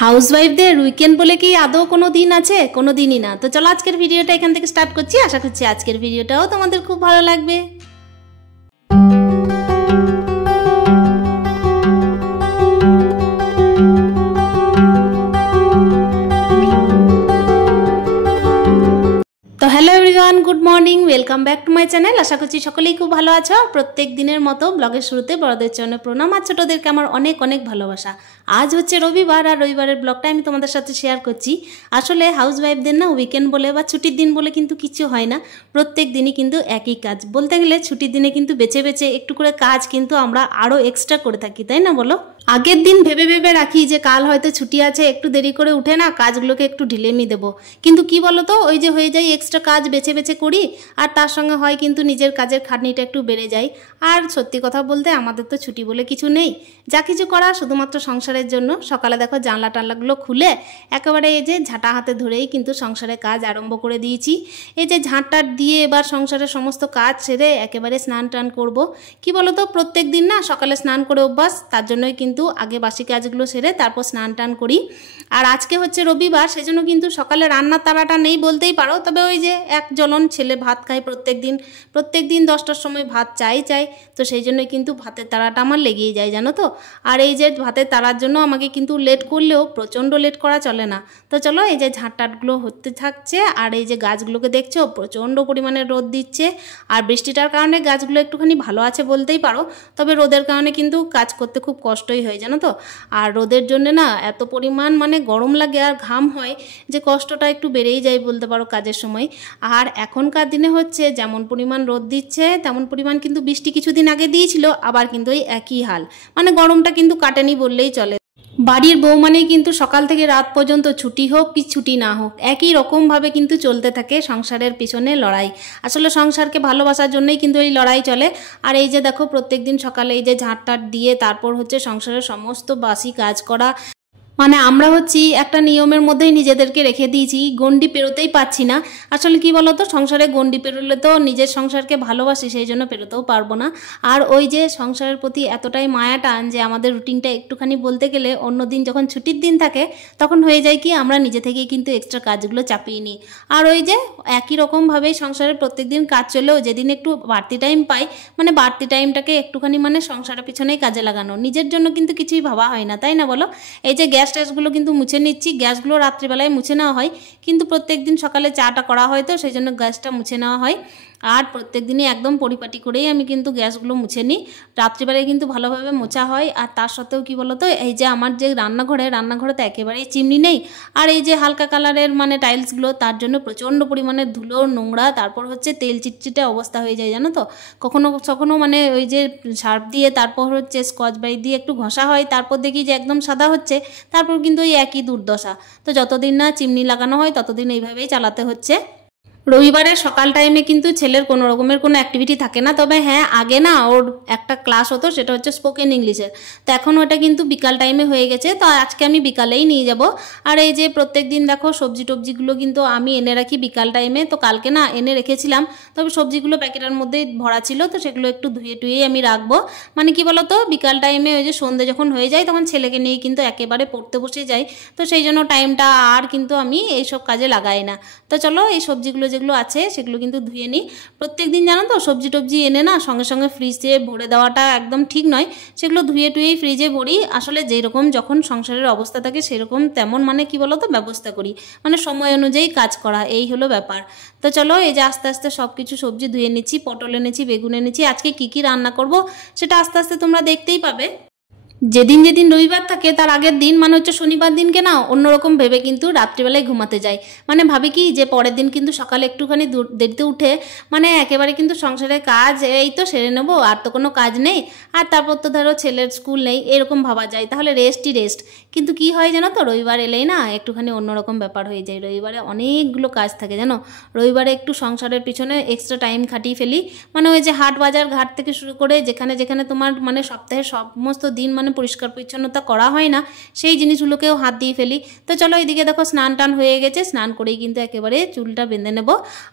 হাউসওয়াইফদের weekend বলে কি আদৌ কোনো দিন আছে? কোনো দিনই না। তো চলো আজকের ভিডিওটা এখান থেকে স্টার্ট করছি। আশা করছি আজকের ভিডিওটাও তোমাদের খুব ভালো লাগবে। তো hello everyone, good morning, welcome back to my channel. আশা করছি সকলেই খুব ভালো আছো। প্রত্যেক দিনের মতো ব্লগের শুরুতে বড়দের চরণে প্রণাম আর ছোটোদেরকে আমার অনেক অনেক ভালোবাসা। আজ হচ্ছে রবিবার, আর রবিবারের ব্লগটা আমি তোমাদের সাথে শেয়ার করছি। আসলে হাউসওয়াইফদের না উইকেন্ড বলে বা ছুটির দিন বলে কিন্তু কিছু হয় না। প্রত্যেক দিনই কিন্তু একই কাজ। বলতে গেলে ছুটির দিনে কিন্তু বেছে বেছে একটু করে কাজ কিন্তু আমরা আরও এক্সট্রা করে থাকি, তাই না বলো? আগের দিন ভেবে ভেবে রাখি যে কাল হয়তো ছুটি আছে, একটু দেরি করে উঠে না কাজগুলোকে একটু ঢিলেমি দেবো। কিন্তু কি বলো তো, ওই যে হয়ে যায় এক্সট্রা কাজ বেছে বেছে করি, আর তার সঙ্গে হয় কিন্তু নিজের কাজের খাটনিটা একটু বেড়ে যায়। আর সত্যি কথা বলতে আমাদের তো ছুটি বলে কিছু নেই, যা কিছু করা শুধুমাত্র সংসারের জন্য। সকালে দেখো জানলা টানলাগুলো খুলে একেবারে এই যে ঝাঁটা হাতে ধরেই কিন্তু সংসারের কাজ আরম্ভ করে দিয়েছি। এই যে ঝাঁটটার দিয়ে এবার সংসারের সমস্ত কাজ সেরে একেবারে স্নান টান করব। কি বলো তো, প্রত্যেক দিন না সকালে স্নান করে অভ্যাস, তার জন্যই কিন্তু আগে বাসি কাজগুলো সেরে তারপর স্নান টান করি। আর আজকে হচ্ছে রবিবার, সেজন্য কিন্তু সকালে রান্নার তাড়াটা নেই বলতেই পারো। তবে ওই যে এক জ্বলন ছেলে ভাত খায় প্রত্যেক দিন 10টার সময় ভাত চাই, তো সেই জন্যই কিন্তু ভাতের তাড়াটা আমার লেগেই যায়, জানো তো। আর এই যে ভাতের তাড়ার জন্য আমাকে কিন্তু লেট করলেও প্রচণ্ড লেট করা চলে না। তো চলো এই যে ঝাঁটটাটগুলো হতে থাকছে, আর এই যে গাছগুলোকে দেখছো প্রচণ্ড পরিমাণে রোদ দিচ্ছে। আর বৃষ্টিটার কারণে গাছগুলো একটুখানি ভালো আছে বলতেই পারো, তবে রোদের কারণে কিন্তু কাজ করতে খুব কষ্টই হয়, জানো তো। আর রোদের জন্য না এত পরিমাণ মানে গরম লাগে আর ঘাম হয় যে কষ্টটা একটু বেড়েই যায় বলতে পারো কাজের সময়। আর এখনকার দিনে হচ্ছে যেমন পরিমাণ রোদ দিচ্ছে তেমন পরিমাণ কিন্তু বৃষ্টি কিছুদিন আগে দিয়েছিল, আবার কিন্তু ওই একই হাল, মানে গরমটা কিন্তু কাটেনি বললেই চলে। বাড়ির বউ মানেই কিন্তু সকাল থেকে রাত পর্যন্ত ছুটি হোক কি ছুটি না হোক একই রকমভাবে কিন্তু চলতে থাকে সংসারের পিছনে লড়াই। আসলে সংসারকে ভালোবাসার জন্যই কিন্তু এই লড়াই চলে। আর এই যে দেখো প্রত্যেক দিন সকালে এই যে ঝাঁটটাট দিয়ে তারপর হচ্ছে সংসারের সমস্ত বাসি কাজ করা, মানে আমরা হচ্ছি একটা নিয়মের মধ্যেই নিজেদেরকে রেখে দিয়েছি, গণ্ডি পেরোতেই পারছি না। আসলে কি বলতো, সংসারে গণ্ডি পেরোলে তো নিজের সংসারকে ভালোবাসি, সেই জন্য পেরোতেও পারবো না। আর ওই যে সংসারের প্রতি এতটাই মায়া টান যে আমাদের রুটিনটা একটুখানি বলতে গেলে অন্য দিন যখন ছুটির দিন থাকে তখন হয়ে যায় কি আমরা নিজে থেকেই কিন্তু এক্সট্রা কাজগুলো চাপিয়ে নিই। আর ওই যে একই রকমভাবেই সংসারের প্রত্যেক দিন কাজ চলেও যেদিন একটু বাড়তি টাইম পাই, মানে বাড়তি টাইমটাকে একটুখানি মানে সংসারের পিছনেই কাজে লাগানো, নিজের জন্য কিন্তু কিছুই ভাবা হয় না, তাই না বলো। এই যে গ্যাস ট্যাসগুলো কিন্তু মুছে নিচ্ছি, গ্যাসগুলো রাত্রিবেলায় মুছে নেওয়া হয়, কিন্তু প্রত্যেক দিন সকালে চাটা করা হয় তো সেই জন্য গ্যাসটা মুছে নেওয়া হয়। আর প্রত্যেক দিনই একদম পরিপাটি করেই আমি কিন্তু গ্যাসগুলো মুছে নিই, রাত্রিবেলায় কিন্তু ভালোভাবে মোছা হয়। আর তার সত্ত্বেও কী বলো তো, এই যে আমার যে রান্নাঘরে তো একেবারেই চিমনি নেই, আর এই যে হালকা কালারের মানে টাইলসগুলো, তার জন্য প্রচণ্ড পরিমাণে ধুলো নোংরা, তারপর হচ্ছে তেল চিটচিটে অবস্থা হয়ে যায়, জানো তো। কখনো মানে ওই যে সার্ফ দিয়ে তারপর হচ্ছে স্কচ ব্রাইট দিয়ে একটু ঘষা হয়, তারপর দেখি যে একদম সাদা হচ্ছে, তারপর কিন্তু ওই একই দুর্দশা। তো যতদিন না চিমনি লাগানো হয় ততদিন এইভাবেই চালাতে হচ্ছে। রবিবারের সকাল টাইমে কিন্তু ছেলের কোনো রকমের কোনো অ্যাক্টিভিটি থাকে না, তবে হ্যাঁ আগে না ওর একটা ক্লাস হতো, সেটা হচ্ছে স্পোকেন ইংলিশের। তো এখন ওটা কিন্তু বিকাল টাইমে হয়ে গেছে, তো আজকে আমি বিকালেই নিয়ে যাব। আর এই যে প্রত্যেক দিন দেখো সবজি টবজিগুলো কিন্তু আমি এনে রাখি বিকাল টাইমে, তো কালকে না এনে রেখেছিলাম, তবে সবজিগুলো প্যাকেটের মধ্যেই ভরা ছিল, তো সেগুলো একটু ধুয়ে টুয়েই আমি রাখবো। মানে কি বলতো, বিকাল টাইমে ওই যে সন্ধ্যে যখন হয়ে যায় তখন ছেলেকে নিয়ে কিন্তু একেবারে পড়তে বসে যাই, তো সেই জন্য টাইমটা আর কিন্তু আমি এইসব কাজে লাগাই না। তো চলো এই সবজিগুলো যেগুলো আছে সেগুলো কিন্তু ধুয়ে নিই। প্রত্যেক দিন জানো তো সবজি টবজি এনে না সঙ্গে সঙ্গে ফ্রিজে ভরে দেওয়াটা একদম ঠিক নয়, সেগুলো ধুয়ে টুয়েই ফ্রিজে ভরি। আসলে যেরকম যখন সংসারের অবস্থা থাকে সেরকম তেমন মানে কি বলো তো ব্যবস্থা করি, মানে সময় অনুযায়ী কাজ করা, এই হলো ব্যাপার। তো চলো এই যে আস্তে আস্তে সব কিছু সবজি ধুয়ে নিচ্ছি, পটল এনেছি, বেগুন এনেছি, আজকে কি রান্না করব সেটা আস্তে আস্তে তোমরা দেখতেই পাবে। যেদিন যেদিন রবিবার থাকে তার আগের দিন মানে হচ্ছে শনিবার দিনকে না অন্যরকম ভেবে কিন্তু রাত্রিবেলায় ঘুমাতে যাই, মানে ভাবি কি যে পরের দিন কিন্তু সকালে একটুখানি দেরিতে উঠে মানে একেবারে কিন্তু সংসারের কাজ এই তো সেরে নেবো, আর তো কোনো কাজ নেই, আর তারপর তো ধরো ছেলের স্কুল নেই, এরকম ভাবা যায়, তাহলে রেস্টই রেস্ট। কিন্তু কি হয় জানো তো, রবিবার এলেই না একটুখানি অন্যরকম ব্যাপার হয়ে যায়। রবিবারে অনেকগুলো কাজ থাকে জানো, রবিবারে একটু সংসারের পিছনে এক্সট্রা টাইম খাটিয়ে ফেলি, মানে ওই যে হাট বাজার ঘাট থেকে শুরু করে যেখানে যেখানে তোমার মানে সপ্তাহের সমস্ত দিন মানে পরিষ্কার পরিচ্ছন্নতা করা হয় না সেই জিনিসগুলোকেও হাত দিয়ে ফেলি। তো চলো এদিকে দেখো স্নান টান হয়ে গেছে, স্নান করেই কিন্তু একেবারে চুলটা বেঁধে নেব।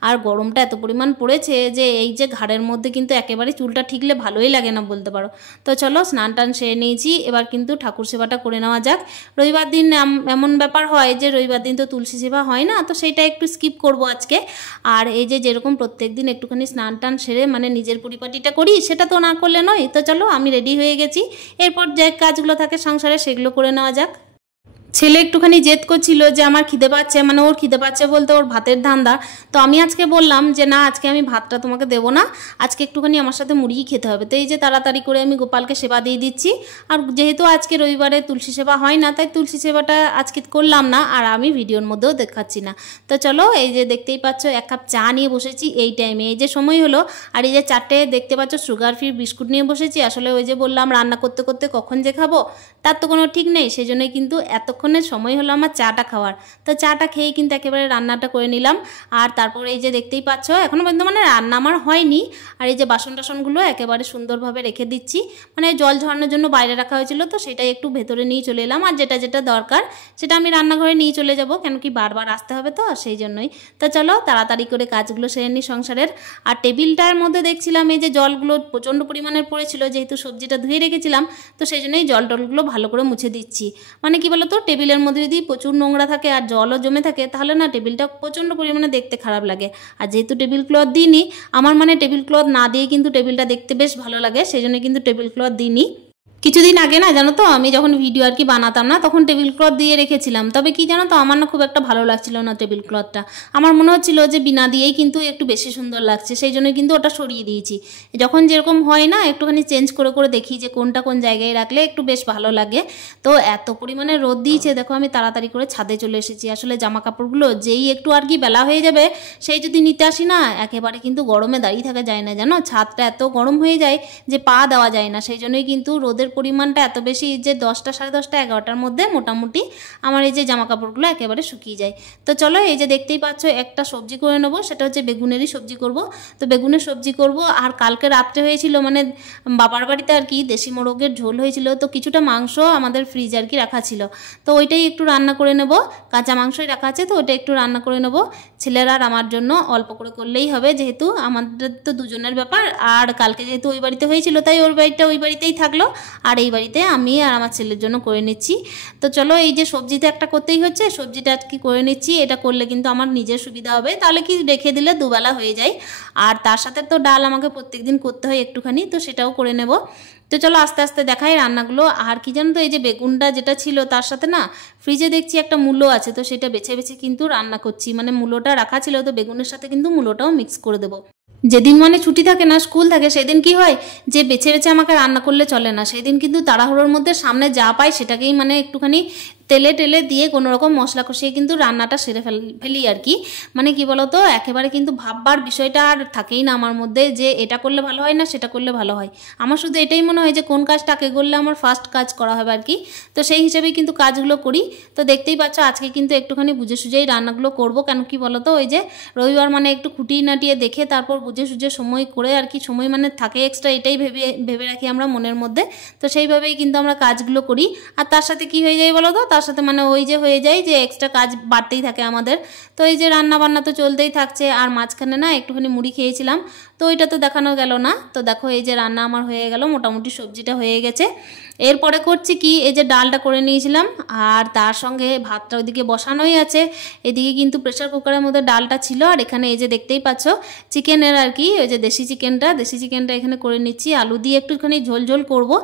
আর গরমটা এত পরিমাণ পড়েছে যে এই যে ঘাড়ের মধ্যে কিন্তু একেবারে চুলটা ঠিকলে ভালোই লাগে না বলতে পারো। তো চলো স্নান টান সেরে নিয়েছি, এবার কিন্তু ঠাকুর সেবাটা করে নেওয়া যাক। রবিবার দিন এমন ব্যাপার হয় যে রবিবার দিন তো তুলসী সেবা হয় না, তো সেইটা একটু স্কিপ করব আজকে। আর এই যে যেরকম প্রত্যেক দিন একটুখানি স্নান টান সেরে মানে নিজের পরিপাটিটা করি, সেটা তো না করলে নয়। তো চলো আমি রেডি হয়ে গেছি, এরপর যে কাজগুলো থাকে সংসারে সেগুলো করে নেওয়া যাক। ছেলে একটুখানি জেদ করছিল যে আমার খিদে পাচ্ছে, মানে ওর খিদে পাচ্ছে বলতে ওর ভাতের ধান্দা। তো আমি আজকে বললাম যে না, আজকে আমি ভাতটা তোমাকে দেবো না, আজকে একটুখানি আমার সাথে মুড়িই খেতে হবে। তো এই যে তাড়াতাড়ি করে আমি গোপালকে সেবা দিয়ে দিচ্ছি। আর যেহেতু আজকে রবিবারে তুলসী সেবা হয় না, তাই তুলসী সেবাটা আজকে করলাম না, আর আমি ভিডিওর মধ্যেও দেখাচ্ছি না। তো চলো এই যে দেখতেই পাচ্ছ এক কাপ চা নিয়ে বসেছি এই টাইমে, এই যে সময় হলো। আর এই যে চারটে দেখতে পাচ্ছ সুগার ফ্রি বিস্কুট নিয়ে বসেছি। আসলে ওই যে বললাম রান্না করতে করতে কখন যে খাবো তার তো কোনো ঠিক নেই, সেই জন্যই কিন্তু এতক্ষণের সময় হলো আমার চাটা খাওয়ার। তো চাটা খেয়েই কিন্তু একেবারে রান্নাটা করে নিলাম। আর তারপরে এই যে দেখতেই পাচ্ছ এখনও পর্যন্ত মানে রান্না আমার হয়নি। আর এই যে বাসন টাসনগুলো একেবারে সুন্দরভাবে রেখে দিচ্ছি, মানে জল ঝরানোর জন্য বাইরে রাখা হয়েছিল, তো সেটাই একটু ভেতরে নিয়ে চলে এলাম। আর যেটা যেটা দরকার সেটা আমি রান্নাঘরে নিয়ে চলে যাব, কেন কি বারবার আসতে হবে তো, সেই জন্যই। তো চলো তাড়াতাড়ি করে কাজগুলো সেরে নিই সংসারের। আর টেবিলটার মধ্যে দেখছিলাম এই যে জলগুলো প্রচণ্ড পরিমাণের পড়েছিল, যেহেতু সবজিটা ধুয়ে রেখেছিলাম, তো সেই জন্যই জল টলগুলো ভালো করে মুছে দিচ্ছি। মানে কি বলতো, টেবিলের মধ্যে যদি প্রচুর নোংরা থাকে আর জলও জমে থাকে তাহলে না টেবিলটা প্রচণ্ড পরিমাণে দেখতে খারাপ লাগে। আর যেহেতু টেবিল ক্লথ দিইনি, আমার মানে টেবিল ক্লথ না দিয়ে কিন্তু টেবিলটা দেখতে বেশ ভালো লাগে, সেই জন্য কিন্তু টেবিল ক্লথ দিইনি। কিছুদিন আগে না জানো তো, আমি যখন ভিডিও আর কি বানাতাম না তখন টেবিল ক্লথ দিয়ে রেখেছিলাম, তবে কি জানো তো আমার না খুব একটা ভালো লাগছিল না টেবিল ক্লথটা। আমার মনে হচ্ছিল যে বিনা দিয়েই কিন্তু একটু বেশি সুন্দর লাগছে, সেই জন্য কিন্তু ওটা সরিয়ে দিয়েছি। যখন যেরকম হয় না একটুখানি চেঞ্জ করে করে দেখি যে কোনটা কোন জায়গায় রাখলে একটু বেশ ভালো লাগে। তো এত পরিমাণে রোদ দিয়েছে দেখো, আমি তাড়াতাড়ি করে ছাদে চলে এসেছি। আসলে জামা কাপড়গুলো যেই একটু আর কি বেলা হয়ে যাবে সেই যদি নিতে আসি না, একেবারে কিন্তু গরমে দাঁড়িয়ে থাকা যায় না জানো, ছাদটা এত গরম হয়ে যায় যে পা দেওয়া যায় না। সেই জন্যই কিন্তু রোদের পরিমাণটা এত বেশি যে 10টা, 10:30, 11টার মধ্যে মোটামুটি আমার এই যে জামা কাপড়গুলো একেবারে শুকিয়ে যায়। তো চলো এই যে দেখতেই পাচ্ছ একটা সবজি করে নেবো, সেটা হচ্ছে বেগুনেরই সবজি করব। তো বেগুনের সবজি করব। আর কালকে রাত্রে হয়েছিল মানে বাবার বাড়িতে আর কি দেশি মোরগের ঝোল হয়েছিল, তো কিছুটা মাংস আমাদের ফ্রিজ আর কি রাখা ছিল, তো ওইটাই একটু রান্না করে নেব। কাঁচা মাংসই রাখা আছে, তো ওইটা একটু রান্না করে নেব। ছেলের আর আমার জন্য অল্প করে করলেই হবে, যেহেতু আমাদের তো দুজনের ব্যাপার। আর কালকে যেহেতু ওই বাড়িতে হয়েছিল তাই ওর বাড়িটা ওই বাড়িতেই থাকলো, আর এই বাড়িতে আমি আর আমার ছেলের জন্য করে নিচ্ছি। তো চলো এই যে সবজিটা একটা করতেই হচ্ছে, সবজিটা আর কি করে নিচ্ছি। এটা করলে কিন্তু আমার নিজের সুবিধা হবে, তাহলে কি রেখে দিলে দুবেলা হয়ে যায়। আর তার সাথে তো ডাল আমাকে প্রত্যেকদিন করতে হয় একটুখানি, তো সেটাও করে নেব। তো চলো আস্তে আস্তে দেখাই রান্নাগুলো। আর কি জানো তো, এই যে বেগুনটা যেটা ছিল তার সাথে না ফ্রিজে দেখছি একটা মূলো আছে, তো সেটা বেছে বেছে কিন্তু রান্না করছি। মানে মূলোটা রাখা ছিল, তো বেগুনের সাথে কিন্তু মূলোটাও মিক্স করে দেবো। যেদিন মানে ছুটি থাকে না, স্কুল থাকে, সেদিন কি হয় যে বেছে বেছে আমাকে রান্না করলে চলে না, সেদিন কিন্তু তাড়াহুড়োর মধ্যে সামনে যা পাই সেটাকেই মানে একটুখানি তেলে টেলে দিয়ে কোনো রকম মশলা কষিয়ে কিন্তু রান্নাটা সেরে ফেলি আর কি। মানে কি বলতো, একেবারে কিন্তু ভাববার বিষয়টা আর থাকেই না আমার মধ্যে যে এটা করলে ভালো হয় না সেটা করলে ভালো হয়। আমার শুধু এটাই মনে হয় যে কোন কাজটা আগে করলে আমার ফার্স্ট কাজ করা হবে আর কি। তো সেই হিসেবেই কিন্তু কাজগুলো করি। তো দেখতেই পাচ্ছ আজকে কিন্তু একটুখানি বুঝে সুঝেই রান্নাগুলো করব, কেন কি বলতো, ওই যে রবিবার মানে একটু খুঁটিয়ে নাটিয়ে দেখে তারপর বুঝে সুঝে সময় করে আর কি, সময় মানে থাকে এক্সট্রা, এটাই ভেবে রাখি আমরা মনের মধ্যে। তো সেইভাবেই কিন্তু আমরা কাজগুলো করি। আর তার সাথে কি হয়ে যায় বলো তো, তার সাথে মানে ওই যে হয়ে যায় যে এক্সট্রা কাজ বাড়তেই থাকে আমাদের। তো এই যে রান্না বান্না তো চলতেই থাকছে। আর মাঝখানে না একটুখানি মুড়ি খেয়েছিলাম, তো ওইটা তো দেখানো গেল না। তো দেখো এই যে রান্না আমার হয়ে গেল, মোটামুটি সবজিটা হয়ে গেছে। এরপরে করছি কি, এই যে ডালটা করে নিয়েছিলাম আর তার সঙ্গে ভাতটা ওইদিকে বসানোই আছে। এদিকে কিন্তু প্রেসার কুকারের মধ্যে ডালটা ছিল, আর এখানে এই যে দেখতেই পাচ্ছ চিকেনের আর কি, ওই যে দেশি চিকেনটা এখানে করে নিচ্ছি। আলু দিয়ে একটুখানি ঝোল ঝোল করবো।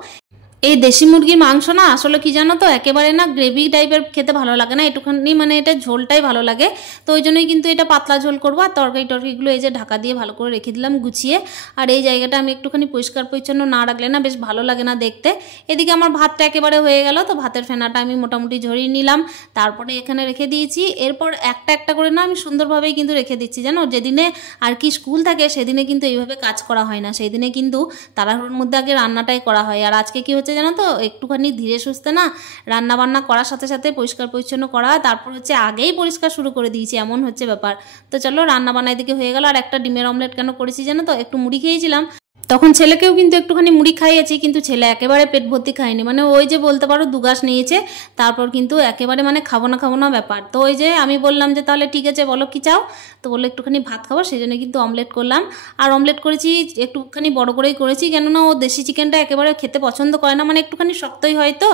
এই দেশি মুরগির মাংস না আসলে কি জানো তো, একেবারে না গ্রেভি টাইপের খেতে ভালো লাগে না, একটুখানি মানে এটা ঝোলটাই ভালো লাগে। তো ওই জন্যই কিন্তু এটা পাতলা ঝোল করবো। আর তরকারিগুলো এই যে ঢাকা দিয়ে ভালো করে রেখে দিলাম গুছিয়ে। আর এই জায়গাটা আমি একটুখানি পরিষ্কার পরিচ্ছন্ন না রাখলে না বেশ ভালো লাগে না দেখতে। এদিকে আমার ভাতটা একেবারে হয়ে গেল, তো ভাতের ফেনাটা আমি মোটামুটি ঝরিয়ে নিলাম, তারপরে এখানে রেখে দিয়েছি। এরপর একটা একটা করে না আমি সুন্দরভাবেই কিন্তু রেখে দিচ্ছি জানো। যেদিনে আর কি স্কুল থাকে সেদিনে কিন্তু এইভাবে কাজ করা হয় না, সেই দিনে কিন্তু তাড়াহুড়োর মধ্যে আগে রান্নাটাই করা হয়। আর আজকে কি হচ্ছে জানো তো, একটুখানি ধীরে সুস্থে না রান্না বান্না করার সাথে সাথে পরিষ্কার পরিচ্ছন্ন করা, তারপর হচ্ছে আগেই পরিষ্কার শুরু করে দিয়েছি, এমন হচ্ছে ব্যাপার। তো চলো রান্না বান্না এদিকে হয়ে গেল। আর একটা ডিমের অমলেট কেন করেছি জানো তো, একটু মুড়ি খেয়েছিলাম, তখন ছেলেকেও কিন্তু একটুখানি মুড়ি খাইয়েছি, কিন্তু ছেলে একেবারে পেট ভর্তি খায়নি, মানে ওই যে বলতে পারো দুগাছ নিয়েছে, তারপর কিন্তু একেবারে মানে খাবো না ব্যাপার। তো ওই যে আমি বললাম যে তাহলে ঠিক আছে বলো কি চাও, তো বললো একটুখানি ভাত খাবো, সেই জন্য কিন্তু অমলেট করলাম। আর অমলেট করেছি একটুখানি বড় করেই করেছি, কেননা ও দেশি চিকেনটা একেবারে খেতে পছন্দ করে না, মানে একটুখানি শক্তই হয়, তো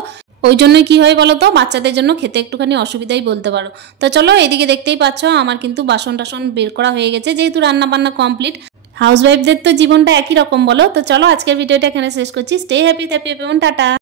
ওই জন্যই কী হয় বলো তো, বাচ্চাদের জন্য খেতে একটুখানি অসুবিধাই বলতে পারো। তো চলো এদিকে দেখতেই পাচ্ছ আমার কিন্তু বাসন টাসন বের করা হয়ে গেছে, যেহেতু রান্না বান্না কমপ্লিট। হাউসওয়াইফদের তো জীবনটা একই রকম বলো। তো চলো আজকের ভিডিওটা এখানে শেষ করছি। Stay happy, tata.